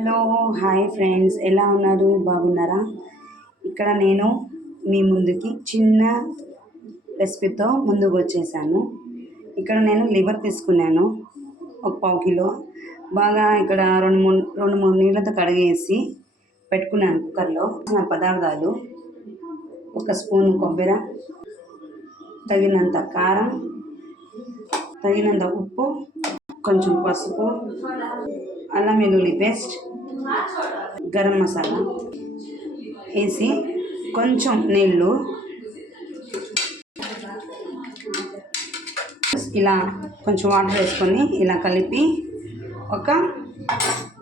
Hello hi friends, ఎలా ఉన్నారు? బాగున్నారా? ఇక్కడ నేను మీ ముందుకి చిన్న రెసిపీతో ముందుకు వచ్చేసాను. ఇక్కడ నేను లివర్ తీసుకున్నాను, ఒక పావు కిలో. బాగా ఇక్కడ రెండు మూడు నీళ్ళతో కడిగేసి పెట్టుకున్నాను కుక్కర్లో. పదార్థాలు: ఒక స్పూన్ కొబ్బరి, తగినంత కారం, తగినంత ఉప్పు, కొంచెం పసుపు, అల్లం వెల్లుల్లి పేస్ట్, గరం మసాలా వేసి కొంచెం నీళ్ళు ఇలా కొంచెం వాటర్ వేసుకొని ఇలా కలిపి ఒక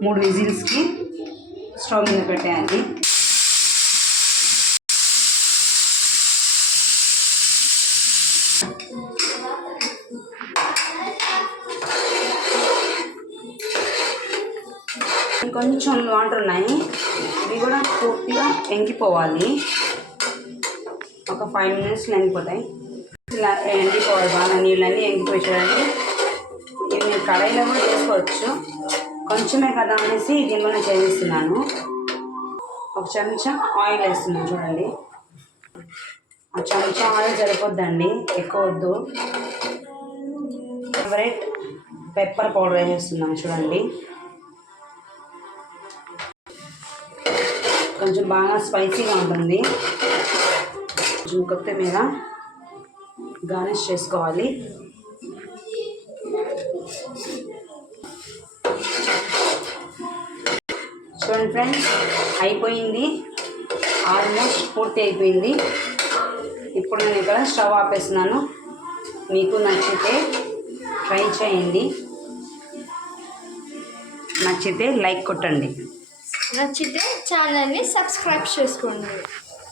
3 విజిల్స్కి స్టవ్ మీద పెట్టేయాలి. కొంచెం వాటర్ ఉన్నాయి, ఇవి కూడా పూర్తిగా ఎంగిపోవాలి. ఒక 5 మినిట్స్లో ఎంగిపోతాయి. ఇలా ఎంగిపోవాలి, బాగా నీళ్ళన్నీ ఎంగిపోయి చూడండి. ఇవి నేను కడాయిలో కూడా చేసుకోవచ్చు, కొంచెమే కదా అనేసి దీనిలోనే చేస్తున్నాను. ఒక చెంచా ఆయిల్ వేస్తున్నాను చూడండి. ఆ చెంచా ఆయిల్ సరిపోద్దండి, ఎక్కువ వద్దు. ఫేవరెట్ పెప్పర్ పౌడర్ వేసేస్తున్నాను చూడండి. కొంచెం బాగా స్పైసీగా ఉంటుంది. కొంచెం కొత్తిమీర గార్నిష్ చేసుకోవాలి. చూడండి ఫ్రెండ్స్, అయిపోయింది, ఆల్మోస్ట్ పూర్తి అయిపోయింది. ఇప్పుడు నేను ఇక్కడ స్టవ్ ఆపేస్తున్నాను. మీకు నచ్చితే ట్రై చేయండి, నచ్చితే లైక్ కొట్టండి, నచ్చితే ఛానల్ని సబ్స్క్రైబ్ చేసుకోండి.